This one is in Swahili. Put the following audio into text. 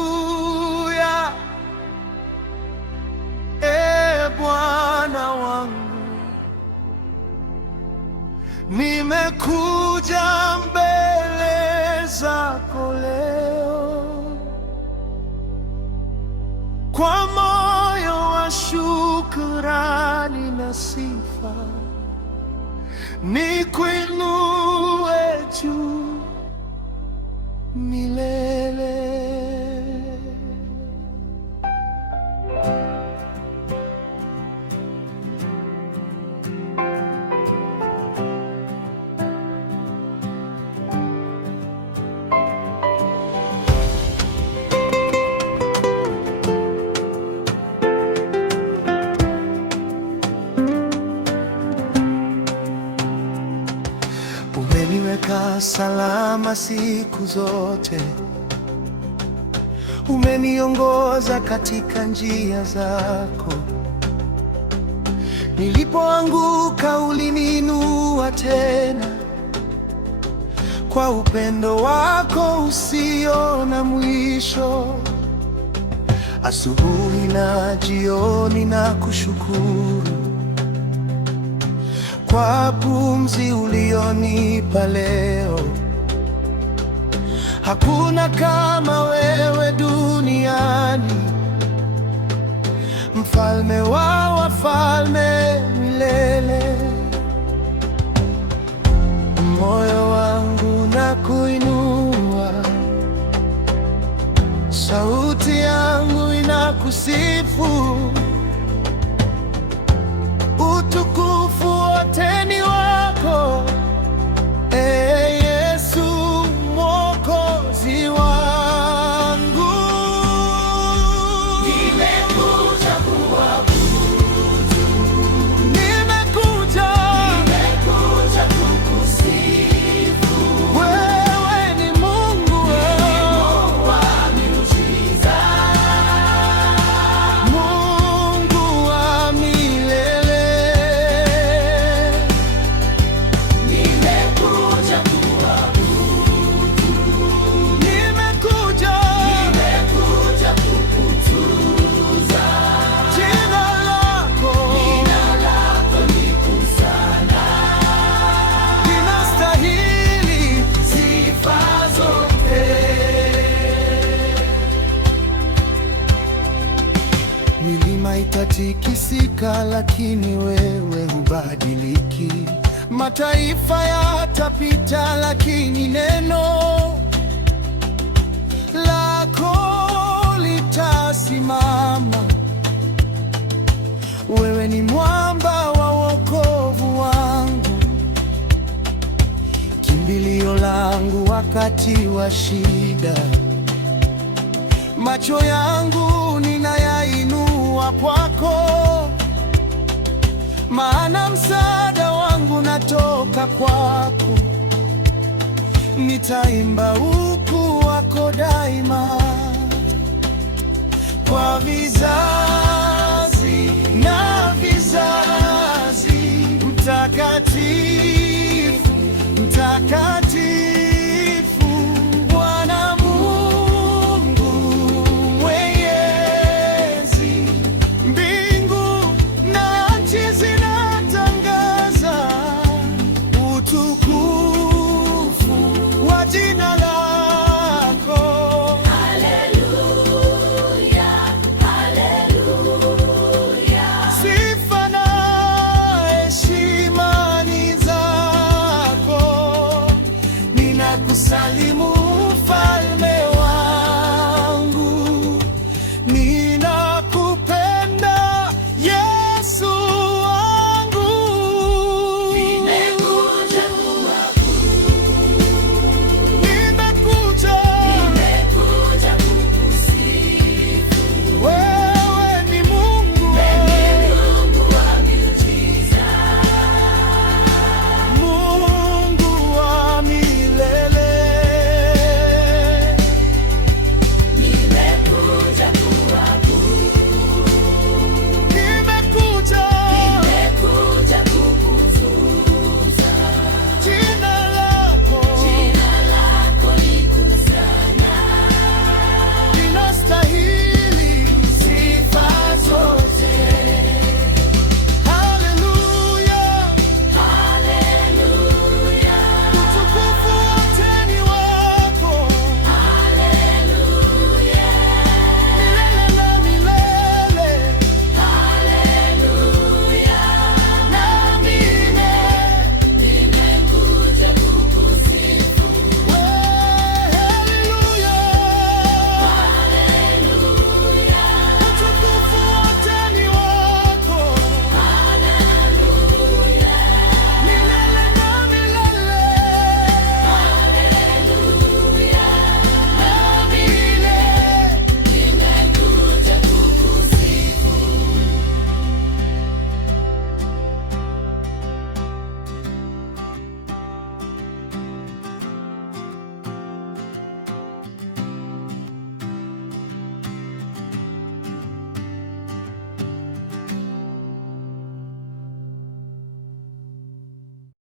Haleluya, Bwana wangu, nimekuja mbele zako leo kwa moyo wa shukrani na sifa, nikuinue juu milele. Umeniweka salama siku zote, umeniongoza katika njia zako. Nilipoanguka uliniinua tena, kwa upendo wako usio na mwisho. Asubuhi na jioni na kushukuru kwa pumzi ulionipa leo. Hakuna kama wewe duniani, mfalme wa wafalme milele. Moyo wangu na kuinua, sauti yangu inakusifu. Utukufu wote ni wako, Yesu Mwokozi wangu. Nimekuja kuabudu, Nimekuja kukusifu. wewe ni Mungu, Mungu wa miujiza, Mungu wa milele. nimekuja kuabudu, Nimekuja nimekuja kukutukuza. jina lako Jina lako ni kuu sana, linastahili sifa zote. Milima itatikisika, lakini wewe hubadiliki. Mataifa yatapita, lakini neno lako litasimama. Wewe ni mwamba wa wokovu wangu, kimbilio langu wakati wa shida. Macho yangu ninayainua kwako, maana msaada wangu natoka kwako. Nitaimba ukuu wako daima, kwa vizazi na vizazi. Mtakatifu, mtakatifu, Bwana Mungu Mwenyezi. Mbingu na nchi zinatangaza utukufu wa jina lako. Haleluya, haleluya. Sifa na heshima ni zako, ninakusalimu